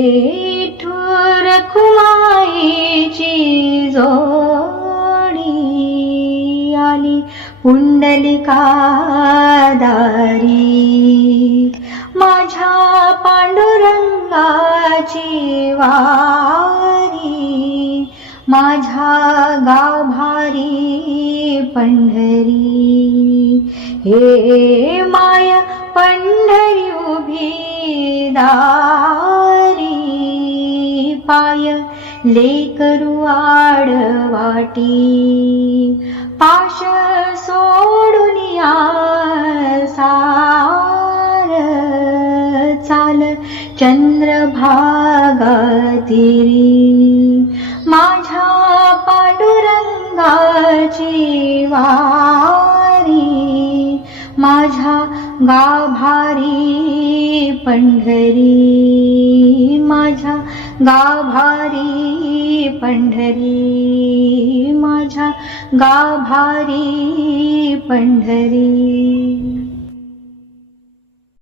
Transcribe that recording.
विठ्ठल रखुमाईची जोडी आली पुंडलिका दारी माझ्या पांडुरंगाची वारी माझ्या गाभारी पंढरी हे माय पंढरी उभी दारी पाय लेकरू आडवाटी पाश सोडून या सार चाल चंद्रभागा तीरी माझ्या पांडुरंगाची वारी माझ्या गाभारी पंढरी माझ्या गाभारी पंढरी माझ्या गाभारी पंढरी।